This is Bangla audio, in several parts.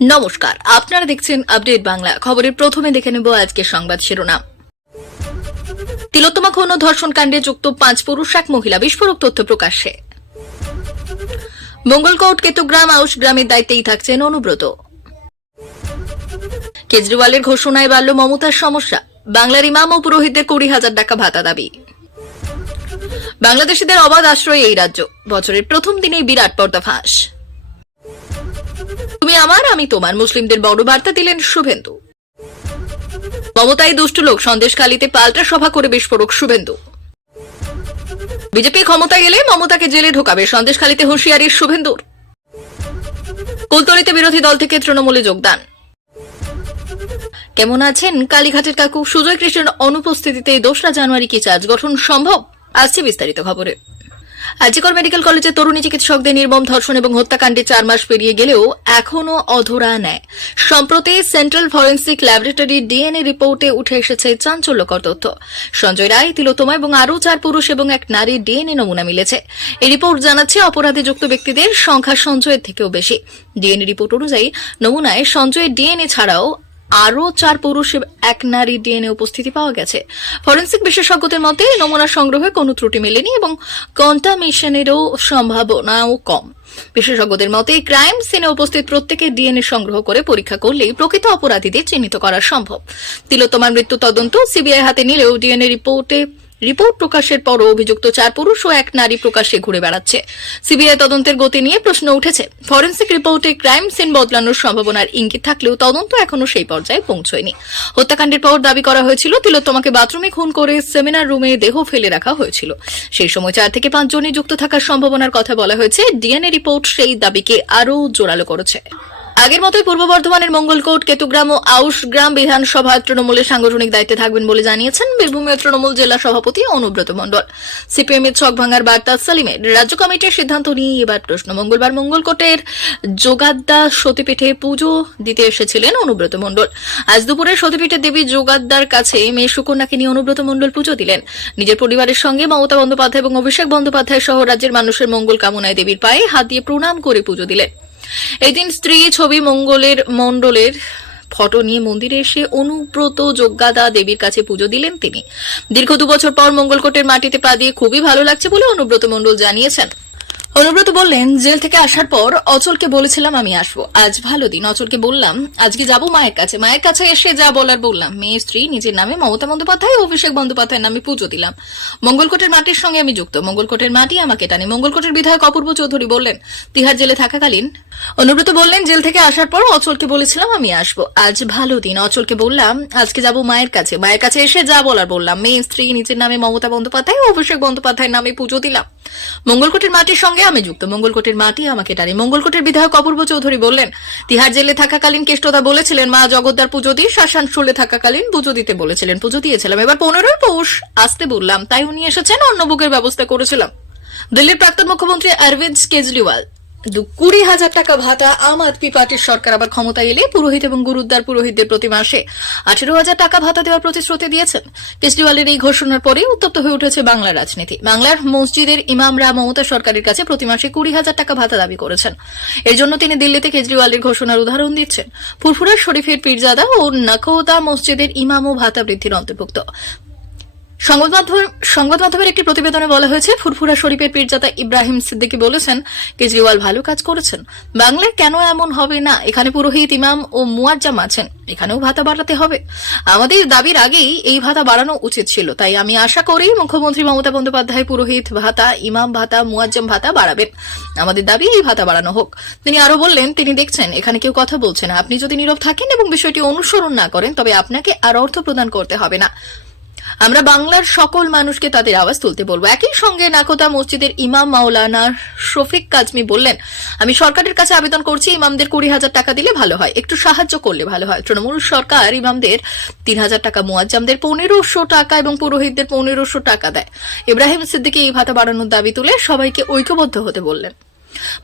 নমস্কার, আপনারা দেখছেন আপডেট বাংলা। খবরের প্রথমে দেখে নেব আজকের সংবাদ শিরোনাম। তিলোত্তমা খুন ও ধর্ষণ কাণ্ডে যুক্ত 5 পুরুষ 1 মহিলা, বিস্ফোরক তথ্য প্রকাশ্যে। মঙ্গলকোট কেতুগ্রাম আউশ গ্রামের দায়িত্বেই থাকছেন অনুব্রত। কেজরিওয়ালের ঘোষণায় বাড়ল মমতার সমস্যা, বাংলার ইমাম ও পুরোহিতদের 20,000 টাকা ভাতা দাবি। বাংলাদেশিদের অবাধ আশ্রয় এই রাজ্য, বছরের প্রথম দিনেই বিরাট পর্দাফাঁস। তুমি আমার আমি তোমার, মুসলিমদের বড় বার্তা দিলেন শুভেন্দু। মমতাই দুষ্ট লোক, সন্দেশখালীতে পাল্টা সভা করে বিস্ফোরক শুভেন্দু। বিজেপি ক্ষমতায় এলে মমতাকে জেলে ঢোকাবে, সন্দেশখালীতে হুঁশিয়ারি শুভেন্দুর। কুলতলিতে বিরোধী দল থেকে তৃণমূলে যোগদান। কেমন আছেন কালীঘাটের কাকু? সুজয় কৃষ্ণের অনুপস্থিতিতে 2রা জানুয়ারি কি চার্জ গঠন সম্ভব? আসছে বিস্তারিত খবরে। আজিকর মেডিকেল কলেজে তরুণী চিকিৎসকদের নির্মম ধর্ষণ এবং হত্যাকাণ্ডে 4 মাস পেরিয়ে গেলেও এখনও অধরা নেয়। সম্প্রতি সেন্ট্রাল ফরেন্সিক ল্যাবরেটরি ডিএনএ রিপোর্টে উঠে এসেছে চাঞ্চল্যকর তথ্য। সঞ্জয় রায়, তিলোত্তমা এবং আরও 4 পুরুষ এবং 1 নারীর ডিএনএ নমুনা মিলেছে। এই রিপোর্ট জানাচ্ছে অপরাধে যুক্ত ব্যক্তিদের সংখ্যা সঞ্জয়ের থেকেও বেশি। ডিএনএ রিপোর্ট অনুযায়ী নমুনায় সঞ্জয়ের ডিএনএ ছাড়াও আরও 4 পুরুষ 1 নারীর ডিএনএ উপস্থিতি পাওয়া গেছে। ফরেন্সিক বিশেষজ্ঞদের মতে নমুনা সংগ্রহে কোনো ত্রুটি মেলেনি এবং কন্টামিনেশনেরও সম্ভাবনাও কম। বিশেষজ্ঞদের মতে ক্রাইম সিনে উপস্থিত প্রত্যেকের ডিএনএ সংগ্রহ করে পরীক্ষা করলেই প্রকৃত অপরাধীদের চিহ্নিত করা সম্ভব। তিলোত্তমার মৃত্যু তদন্ত সিবিআই হাতে নিলেও ডিএনএ রিপোর্ট প্রকাশের পরও অভিযুক্ত 4 পুরুষ ও 1 নারী প্রকাশ্যে ঘুরে বেড়াচ্ছে। সিবিআই তদন্তের গতি নিয়ে প্রশ্ন উঠেছে। ফরেন্সিক রিপোর্টে ক্রাইম সিন বদলানোর সম্ভাবনার ইঙ্গিত থাকলেও তদন্ত এখনো সেই পর্যায়ে পৌঁছয়নি। হত্যাকাণ্ডের পর দাবি করা হয়েছিল তিলোত্তমাকে বাথরুমে খুন করে সেমিনার রুমে দেহ ফেলে রাখা হয়েছিল। সেই সময় 4 থেকে 5 জনই যুক্ত থাকার সম্ভাবনার কথা বলা হয়েছে। ডিএনএ রিপোর্ট সেই দাবিকে আরও জোরালো করেছে। আগের মতোই পূর্ব বর্ধমানের মঙ্গলকোট কেতুগ্রাম ও আউশ গ্রাম বিধানসভা তৃণমূলের সাংগঠনিক দায়িত্বে থাকবেন বলে জানিয়েছেন বীরভূমের তৃণমূল জেলা সভাপতি অনুব্রত মণ্ডল। সিপিএমের ছক ভাঙার বার্তা সালিমের। রাজ্য কমিটির সিদ্ধান্ত নিয়ে এবার প্রশ্ন। মঙ্গলবার মঙ্গলকোটের যোগাদ্দা সতীপীঠে পুজো দিতে এসেছিলেন অনুব্রত মণ্ডল। আজ দুপুরে সতীপীঠের দেবী যোগাদ্দার কাছে মেয়ে সুকন্যাকে নিয়ে অনুব্রত মণ্ডল পুজো দিলেন। নিজের পরিবারের সঙ্গে মমতা বন্দ্যোপাধ্যায় এবং অভিষেক বন্দ্যোপাধ্যায় সহ রাজ্যের মানুষের মঙ্গল কামনায় দেবীর পায়ে হাত দিয়ে প্রণাম করে পুজো দিলেন। এই দিন স্ত্রী ছবি মণ্ডলের ফটো নিয়ে মন্দিরে এসে অনুব্রত যোগ্যাদা দেবীর কাছে পুজো দিলেন তিনি। দীর্ঘ 2 বছর পর মঙ্গলকোটের মাটিতে পা দিয়ে খুবই ভালো লাগছে বলে অনুব্রত মণ্ডল জানিয়েছেন। অনুব্রত বললেন, জেল থেকে আসার পর অচলকে বলেছিলাম আমি আসবো, আজ ভালো দিন। অচলকে বললাম আজকে যাব মায়ের কাছে এসে যা বলার বললাম। মেয়ে স্ত্রী নিজের নামে মমতা বন্দ্যোপাধ্যায় ও অভিষেক বন্দ্যোপাধ্যায়ের নামে পুজো দিলাম। মঙ্গলকোটের মাটির সঙ্গে আমি যুক্ত, মঙ্গলকোটের মাটি আমাকে টানে। মঙ্গলকোটের বিধায়ক অপূর্ব চৌধুরী বললেন, তিহার জেলে থাকাকালীন অনুব্রত বললেন, জেল থেকে আসার পর অচলকে বলেছিলাম আমি আসবো, আজ ভালো দিন। অচলকে বললাম আজকে যাব মায়ের কাছে এসে যা বলার বললাম। মেয়ে স্ত্রী নিজের নামে মমতা বন্দ্যোপাধ্যায় ও অভিষেক বন্দ্যোপাধ্যায়ের নামে পুজো দিলাম। মঙ্গলকোটের মাটির সঙ্গে আমি যুক্ত, মঙ্গলকোটের মাটি আমাকে টানে। মঙ্গলকোটের বিধায়ক অপূর্ব চৌধুরী বললেন, তিহার জেলে থাকাকালীন কেষ্টদা বলেছিলেন মা জগদ্দার পুজো দিয়ে, আসানসোলে থাকাকালীন পুজো দিতে বলেছিলেন, পুজো দিয়েছিলাম। এবার 15ই পৌষ আসতে বললাম, তাই উনি এসেছেন, অন্নভোগের ব্যবস্থা করেছিলাম। দিল্লির প্রাক্তন মুখ্যমন্ত্রী অরবিন্দ কেজরিওয়াল 20,000 টাকা ভাতা। আম আদমি পার্টির সরকার আবার ক্ষমতায় এলে পুরোহিত এবং গুরুদ্বার পুরোহিতদের প্রতি মাসে 18,000 টাকা ভাতা দেওয়ার প্রতিশ্রুতি দিয়েছেন। কেজরিওয়ালের এই ঘোষণার পরে উত্তপ্ত হয়ে উঠেছে বাংলার রাজনীতি। বাংলার মসজিদের ইমামরা মমতা সরকারের কাছে প্রতি মাসে 20,000 টাকা ভাতা দাবি করেছেন। এর জন্য তিনি দিল্লিতে কেজরিওয়ালের ঘোষণার উদাহরণ দিচ্ছেন। ফুরফুরা শরীফের পীরজাদা ও নকোদা মসজিদের ইমামও ভাতা বৃদ্ধির অন্তর্ভুক্ত। সংবাদ মাধ্যমের একটি প্রতিবেদনে বলা হয়েছে, ফুরফুরা শরীফের পীরজাদা ইব্রাহিম সিদ্দিকী বলেছেন, কেজরিওয়াল ভালো কাজ করেছেন। বাংলায় কেন এমন হবে না? এখানে পুরোহিত, ইমাম ও মুয়াজ্জাম আছেন, এখানেও ভাতা বাড়াতে হবে। আমাদের দাবির আগেই এই ভাতা বাড়ানো উচিত ছিল। তাই আমি আশা করি মুখ্যমন্ত্রী মমতা বন্দ্যোপাধ্যায় পুরোহিত ভাতা, ইমাম ভাতা, মুয়াজ্জাম ভাতা বাড়াবেন। আমাদের দাবি এই ভাতা বাড়ানো হোক। তিনি আরো বললেন, তিনি দেখছেন এখানে কেউ কথা বলছে না। আপনি যদি নীরব থাকেন এবং বিষয়টি অনুসরণ না করেন তবে আপনাকে আর অর্থ প্রদান করতে হবে না। আমরা বাংলার সকল মানুষকে তাদের আওয়াজ তুলতে বলবো। একই সঙ্গে নাকোদা মসজিদের ইমাম মাওলানা শফিক কাজমি বললেন, আমি সরকারের কাছে আবেদন করছি, ইমামদের 20,000 টাকা দিলে ভালো হয়, একটু সাহায্য করলে ভালো হয়। তৃণমূল সরকার ইমামদের 3,000 টাকা, মুয়াজ্জামদের 1,500 টাকা এবং পুরোহিতদের 1,500 টাকা দেয়। ইব্রাহিম সিদ্দিকী এই ভাতা বাড়ানোর দাবি তুলে সবাইকে ঐক্যবদ্ধ হতে বললেন।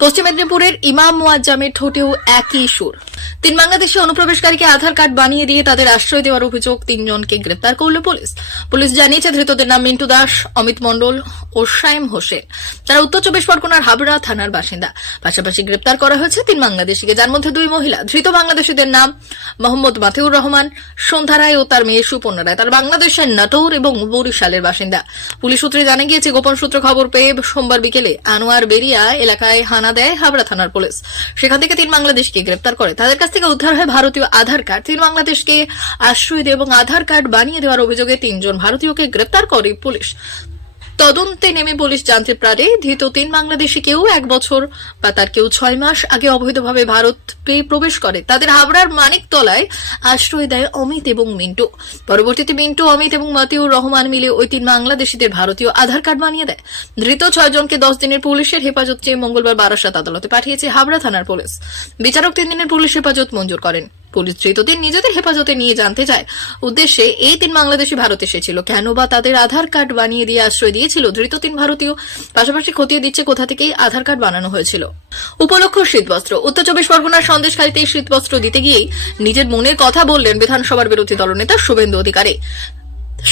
পশ্চিম মেদিনীপুরের ইমাম মুয়াজ্জামের ঠোঁটেও একই সুর। 3 বাংলাদেশি অনুপ্রবেশকারীকে আধার কার্ড বানিয়ে দিয়ে তাদের আশ্রয় দেওয়ার অভিযোগ 3 জনকে গ্রেপ্তার করল পুলিশ। পুলিশ জানিয়েছে ধৃতদের নাম মিন্টু দাস, অমিত মণ্ডল ও শাইম হোসেন। তারা উত্তর 24 পরগনার হাবড়া থানার বাসিন্দা। পাশাপাশি গ্রেপ্তার করা হয়েছে 3 বাংলাদেশিকে, যার মধ্যে 2 মহিলা। ধৃত বাংলাদেশিদের নাম মোহাম্মদ মাতিউর রহমান, সন্ধ্যা রায় ও তার মেয়ে সুপর্ণা রায়। তার বাংলাদেশের নাটোর এবং বরিশালের বাসিন্দা। পুলিশ সূত্রে জানা গিয়েছে, গোপন সূত্র খবর পেয়ে সোমবার বিকেলে আনোয়ার বেরিয়া এলাকায় হানা দেয় হাবড়া থানার পুলিশ। সেখান থেকে 3 বাংলাদেশকে গ্রেপ্তার করে। তাদের কাছ থেকে উদ্ধার হয় ভারতীয় আধার কার্ড। 3 বাংলাদেশকে আশ্রয় দেয় এবং আধার কার্ড বানিয়ে দেওয়ার অভিযোগে 3 জন ভারতীয়কে গ্রেপ্তার করে পুলিশ। তদন্তে নেমে পুলিশ জানতে পারে ধৃত 3 বাংলাদেশি কেউ 1 বছর বা তার কেউ 6 মাস আগে অবৈধভাবে ভারত প্রবেশ করে। তাদের হাবড়ার মানিকতলায় আশ্রয় দেয় অমিত এবং মিন্টু। পরবর্তীতে মিন্টু, অমিত এবং মাতিউর রহমান মিলে ওই 3 বাংলাদেশিদের ভারতীয় আধার কার্ড বানিয়ে দেয়। ধৃত 6 জনকে 10 দিনের পুলিশের হেফাজত চেয়ে মঙ্গলবার বারাসাত আদালতে পাঠিয়েছে হাবড়া থানার পুলিশ। বিচারক 3 দিনের পুলিশ হেফাজত মঞ্জুর করেন। পুলিশ ধৃতদের নিজেদের হেফাজতে নিয়ে জানতে চায় উদ্দেশ্যে এই 3 বাংলাদেশি ভারত এসেছিল, কেন বা তাদের আধার কার্ড বানিয়ে দিয়ে আশ্রয় দিয়েছিল ধৃত 3 ভারতীয়। পাশাপাশি খতিয়ে দিচ্ছে কোথা থেকেই আধার কার্ড বানানো হয়েছিল। উপলক্ষ শীতবস্ত্র। উত্তর 24 পরগনার সন্দেশখালীতে শীতবস্ত্র দিতে গিয়েই নিজের মনের কথা বললেন বিধানসভার বিরোধী দলনেতা শুভেন্দু অধিকারী।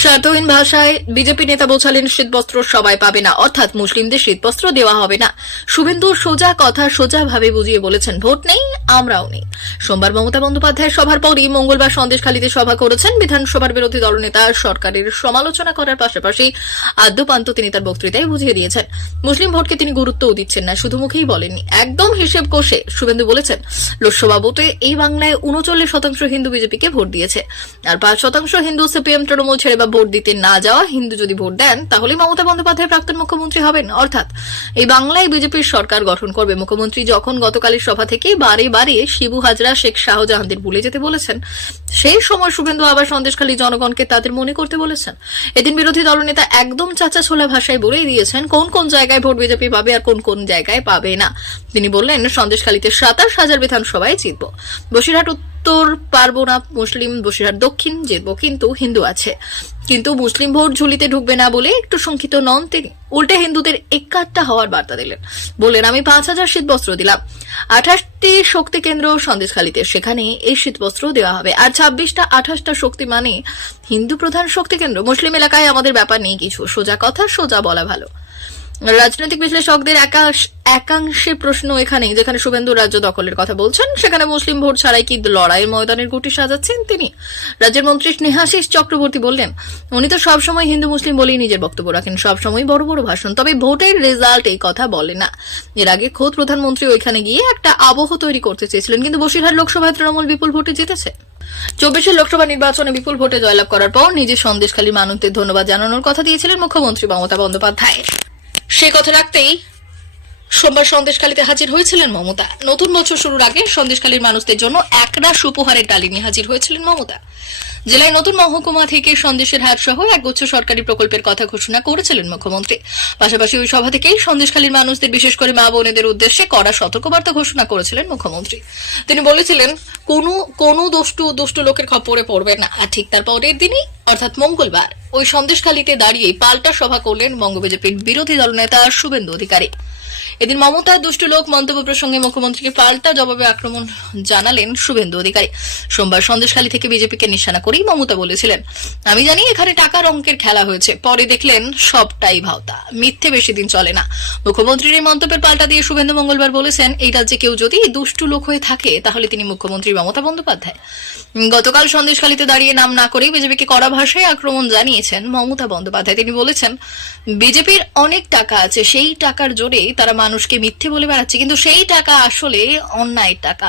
স্বার্থহীন ভাষায় বিজেপি নেতা বোঝালেন শীতবস্ত্র সবাই পাবে না, অর্থাৎ মুসলিমদের শীতবস্ত্র দেওয়া হবে না। শুভেন্দু সোজা কথা সোজাভাবে বুঝিয়ে বলেছেন, ভোট নেই, আমরাও নেই। সোমবার মমতা বন্দ্যোপাধ্যায়ের সভার পরই মঙ্গলবার সন্দেশখালীতে সভা করেছেন বিধানসভার বিরোধী দলনেতা। সরকারের সমালোচনা করার পাশাপাশি আদ্যপান্ত তিনি তার বক্তৃতায় বুঝিয়ে দিয়েছেন, মুসলিম ভোটকে তিনি গুরুত্বও দিচ্ছেন না, শুধু মুখেই বলেননি, একদম হিসেব কষে। শুভেন্দু বলেছেন, লোকসভা ভোটে এই বাংলায় 39% হিন্দু বিজেপিকে ভোট দিয়েছে, আর 5% হিন্দু সিপিএম তৃণমূল ছেড়ে বা ভোট দিতে না যাওয়া হিন্দু যদি ভোট দেন তাহলে মমতা বন্দ্যোপাধ্যায় প্রাক্তন মুখ্যমন্ত্রী হবেন, অর্থাৎ এই বাংলায় বিজেপির সরকার গঠন করবে। মুখ্যমন্ত্রী যখন গতকালের সভা থেকে বারে বারে শিবু হাজরা, শেখ শাহজাহানদের ভুলে যেতে বলেছেন, সেই সময় শুভেন্দু আবার সন্দেশখালী জনগণকে তাদের মনে করতে বলেছেন। এদিন বিরোধী দলনেতা একদম চাচা ছোলা ভাষায় বলেই দিয়েছেন কোন কোন জায়গায় ভোট বিজেপি পাবে আর কোন কোন জায়গায় পাবে না। তিনি বললেন, সন্দেশখালীতে 27,000 বিধানসভায় জিতব, বসিরহাট উত্তর পারবো না, মুসলিম বসিরহাট দক্ষিণ জিতবো, কিন্তু হিন্দু আছে, কিন্তু মুসলিম ভোট ঝুলিতে ঢুকবে না বলে একটু শঙ্কিত নন তিনি। উল্টে হিন্দুদের একাট্টা হওয়ার বার্তা দিলেন, বললেন, আমি 5,000 শীতবস্ত্র দিলাম। 28টি শক্তি কেন্দ্র সন্দেশখালীতে, সেখানে এই শীতবস্ত্র দেওয়া হবে। আর 26টা শক্তি মানে হিন্দু প্রধান শক্তি কেন্দ্র। মুসলিম এলাকায় আমাদের ব্যাপার নেই কিছু, সোজা কথা সোজা বলা ভালো। রাজনৈতিক বিশ্লেষকদের একাংশের প্রশ্ন এখানে, যেখানে শুভেন্দু রাজ্য দখলের কথা বলছেন, সেখানে মুসলিম ভোট ছাড়াই কি লড়াইয়ের ময়দানের গুটি সাজাচ্ছেন তিনি? রাজ্যের মন্ত্রী স্নেহাশিস চক্রবর্তী বললেন, উনি তো সবসময় হিন্দু মুসলিম বলেই নিজের বক্তব্য রাখেন, সবসময় বড় বড় ভাষণ, তবে ভোটের রেজাল্ট এই কথা বলে না। এর আগে খোদ প্রধানমন্ত্রী ওইখানে গিয়ে একটা আবহ তৈরি করতে চেয়েছিলেন, কিন্তু বসিরহাট লোকসভায় তৃণমূল বিপুল ভোটে জিতেছে। 24 লোকসভা নির্বাচনে বিপুল ভোটে জয়লাভ করার পর নিজের সন্দেশখালীর মানুষদের ধন্যবাদ জানানোর কথা দিয়েছিলেন মুখ্যমন্ত্রী মমতা বন্দ্যোপাধ্যায়। সে কথা রাখতেই সোমবার সন্দেশখালীতে হাজির হয়েছিলেন মমতা। নতুন বছর শুরুর আগে সন্দেশখালীর মানুষদের জন্য একরাশ উপহারের ডালি নিয়ে হাজির হয়েছিলেন মমতা। জেলায় নতুন মহকুমা থেকে সন্দেশের হাট সহ একগুচ্ছ সরকারি প্রকল্পের কথা ঘোষণা করেছিলেন মুখ্যমন্ত্রী। পাশাপাশি ওই সভা থেকেই সন্দেশখালীর মানুষদের, বিশেষ করে মা বোনেদের উদ্দেশ্যে কড়া সতর্কবার্তা ঘোষণা করেছিলেন মুখ্যমন্ত্রী। তিনি বলেছিলেন, কোনো দুষ্টু লোকের খপ্পরে পড়বেন না। আর ঠিক তার পরের দিনই, অর্থাৎ মঙ্গলবার, ওই সন্দেশখালীতে দাঁড়িয়ে পাল্টা সভা করলেন বঙ্গ বিজেপির বিরোধী দলনেতা শুভেন্দু অধিকারী। এদিন মমতার দুষ্ট লোক মন্তব্য প্রসঙ্গে মুখ্যমন্ত্রীকে পাল্টা জবাবে আক্রমণ জানালেন শুভেন্দু অধিকারী। সোমবার সন্দেশখালী থেকে বিজেপিকে নিশানা করেই মমতা বলেছিলেন, আমি জানি এখানে টাকার অঙ্কের খেলা হয়েছে, পরে দেখলেন সবটাই ভাওতা, মিথ্যে বেশি দিন চলে না। মুখ্যমন্ত্রীর এই মন্তব্যের পাল্টা দিয়ে শুভেন্দু মঙ্গলবার বলেছেন, এই রাজ্যে কেউ যদি দুষ্টু লোক হয়ে থাকে তাহলে তিনি মুখ্যমন্ত্রী মমতা বন্দ্যোপাধ্যায়। গতকাল সন্দেশখালীতে দাঁড়িয়ে নাম না করে বিজেপিকে কড়া ভাষায় আক্রমণ জানিয়েছেন মমতা বন্দ্যোপাধ্যায়। তিনি বলেছেন, বিজেপির অনেক টাকা আছে, সেই টাকার জোরে তারা মানুষকে মিথ্যে বলে বেড়াচ্ছে, কিন্তু সেই টাকা আসলে অন্যায় টাকা।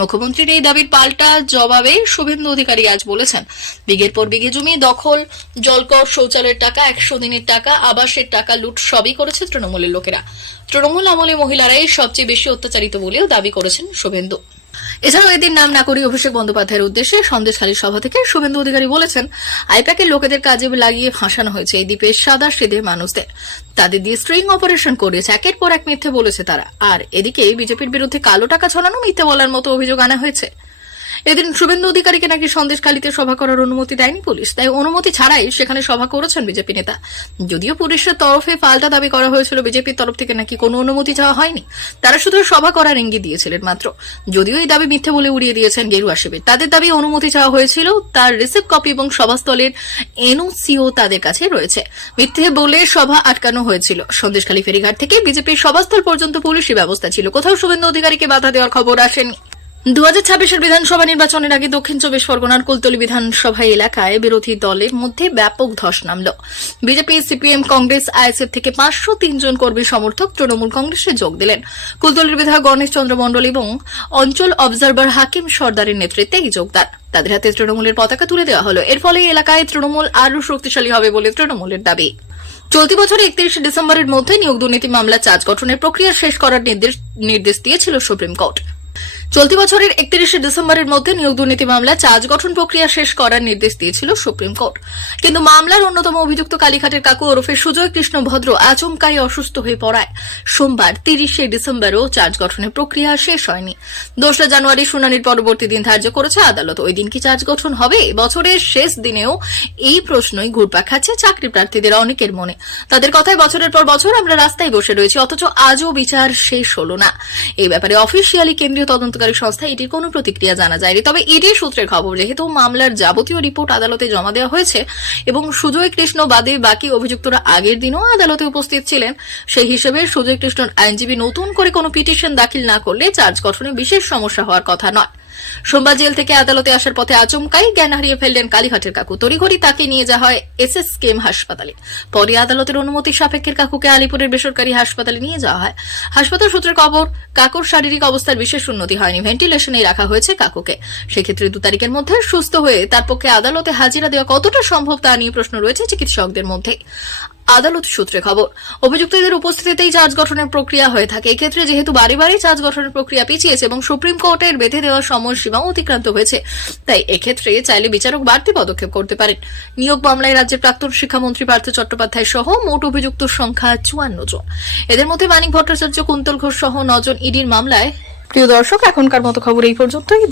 মুখ্যমন্ত্রীর এই দাবির পাল্টা জবাবে শুভেন্দু অধিকারী আজ বলেছেন, বিঘের পর বিঘে জমি দখল, জলকর, শৌচালয়ের টাকা, 100 দিনের টাকা, আবাসের টাকা লুট সবই করেছে তৃণমূলের লোকেরা। তৃণমূল আমলে মহিলারাই সবচেয়ে বেশি অত্যাচারিত বলেও দাবি করেছেন শুভেন্দু। এছাড়াও এদিন নাম না করে অভিষেক বন্দ্যোপাধ্যায়ের উদ্দেশ্যে সন্দেশখালীর সভা থেকে শুভেন্দু অধিকারী বলেছেন, আইপ্যাকের লোকেদের কাজে লাগিয়ে ফাঁসানো হয়েছে এই দ্বীপের সাদা সিধে মানুষদের, তাদের দিয়ে স্ট্রিং অপারেশন করেছে, একের পর এক মিথ্যে বলেছে তারা। আর এদিকে বিজেপির বিরুদ্ধে কালো টাকা ছড়ানো, মিথ্যে বলার মতো অভিযোগ আনা হয়েছে। এদিন শুভেন্দু অধিকারীকে নাকি সন্দেশখালীতে সভা করার অনুমতি দেয়নি পুলিশ, তাই অনুমতি ছাড়াই সেখানে সভা করেছেন বিজেপি নেতা। যদিও পুলিশের তরফে পাল্টা দাবি করা হয়েছিল বিজেপির তরফ থেকে নাকি কোনো অনুমতি চাওয়া হয়নি, তারা শুধু সভা করার ইঙ্গিত দিয়েছিলেন মাত্র। যদিও এই দাবি মিথ্যে বলে উড়িয়ে দিয়েছেন গেরুয়া শিবির। তাদের দাবি অনুমতি চাওয়া হয়েছিল, তার রিসিপ্ট কপি এবং সভাস্থলের এনওসিও তাদের কাছে রয়েছে। মিথ্যে বলে সভা আটকানো হয়েছিল। সন্দেশখালী ফেরিঘাট থেকে বিজেপির সভাস্থল পর্যন্ত পুলিশি ব্যবস্থা ছিল, কোথাও শুভেন্দু অধিকারীকে বাধা দেওয়ার খবর আসেনি। 2026 বিধানসভা নির্বাচনের আগে দক্ষিণ 24 পরগনার কুলতলি বিধানসভা এলাকায় বিরোধী দলের মধ্যে ব্যাপক ধস নামল। বিজেপি, সিপিএম, কংগ্রেস, আইএসএফ থেকে 503 জন কর্মী সমর্থক তৃণমূল কংগ্রেসে যোগ দিলেন। কুলতলির বিধায়ক গণেশ চন্দ্র মণ্ডল এবং অঞ্চল অবজারভার হাকিম সর্দারের নেতৃত্বে এই যোগদান। তাদের হাতে তৃণমূলের পতাকা তুলে দেওয়া হলো। এর ফলে এলাকায় তৃণমূল আরও শক্তিশালী হবে বলে তৃণমূলের দাবি। চলতি বছর 31 ডিসেম্বরের মধ্যে নিয়োগ দুর্নীতি মামলা চার্জ গঠনের প্রক্রিয়া শেষ করার নির্দেশ দিয়েছিল সুপ্রিম কোর্ট। চলতি বছরের 31 ডিসেম্বরের মধ্যে নিয়োগ দুর্নীতি মামলা চার্জ গঠন প্রক্রিয়া শেষ করার নির্দেশ দিয়েছিল সুপ্রিম কোর্ট। কিন্তু মামলার অন্যতম অভিযুক্ত কালীঘাটের কাকু ওরফে সুজয় কৃষ্ণ ভদ্র আচমকাই অসুস্থ হয়ে পড়ায় সোমবার 30 ডিসেম্বরও চার্জ গঠনের প্রক্রিয়া শেষ হয়নি। 2 জানুয়ারি শুনানির পরবর্তী দিন ধার্য করেছে আদালত। ওই দিন কি চার্জ গঠন হবে? বছরের শেষ দিনেও এই প্রশ্নই ঘুরপাক খাচ্ছে চাকরি প্রার্থীদের অনেকের মনে। তাদের কথায় বছরের পর বছর আমরা রাস্তায় বসে রয়েছি, অথচ আজও বিচার শেষ হল না। এই ব্যাপারে অফিসিয়ালি কেন্দ্রীয় তদন্তকারী সংস্থা ইডির কোনো প্রতিক্রিয়া জানা যায়নি। তবে ইডির সূত্রের খবর, যেহেতু মামলার যাবতীয় রিপোর্ট আদালতে জমা দেওয়া হয়েছে এবং সুজয় কৃষ্ণ বাদে বাকি অভিযুক্তরা আগের দিনও আদালতে উপস্থিত ছিলেন, সেই হিসেবে সুজয় কৃষ্ণর আইনজীবী নতুন করে কোনো পিটিশন দাখিল না করলে চার্জ গঠনে বিশেষ সমস্যা হওয়ার কথা নয়। সোমবার জেল থেকে আদালতে আসার পথে আচমকাই জ্ঞান হারিয়ে ফেললেন কালীঘাটের কাকু। তড়িঘড়ি তাকে নিয়ে যাওয়া হয় এসএসকেএম হাসপাতালে। পরে আদালতের অনুমতি সাপেক্ষে কাকুকে আলিপুরের বেসরকারি হাসপাতালে নিয়ে যাওয়া হয়। হাসপাতাল সূত্রের খবর, কাকুর শারীরিক অবস্থার বিশেষ উন্নতি হয়নি, ভেন্টিলেশনেই রাখা হয়েছে কাকুকে। সেক্ষেত্রে 2 তারিখের মধ্যে সুস্থ হয়ে তার পক্ষে আদালতে হাজিরা দেওয়া কতটা সম্ভব তা নিয়ে প্রশ্ন রয়েছে চিকিৎসকদের মধ্যে। আদালত সূত্রে খবর, অভিযুক্তদের উপস্থিতিতেই চার্জ গঠনের প্রক্রিয়া হয়ে থাকে। এক্ষেত্রে যেহেতু বারে বারে চার্জ গঠনের প্রক্রিয়া পিছিয়েছে এবং সুপ্রিম কোর্টের বেঁধে দেওয়া সময়সীমা অতিক্রান্ত হয়েছে, তাই এক্ষেত্রে চাইলে বিচারক বাড়তি পদক্ষেপ করতে পারেন। নিয়োগ মামলায় রাজ্যের প্রাক্তন শিক্ষামন্ত্রী পার্থ চট্টোপাধ্যায় সহ মোট অভিযুক্ত সংখ্যা 54 জন। এদের মধ্যে মানিক ভট্টাচার্য, কুন্তল ঘোষ সহ 9 জন ইডির মামলায়। প্রিয় দর্শক, এখনকার মতো খবর এই পর্যন্তই।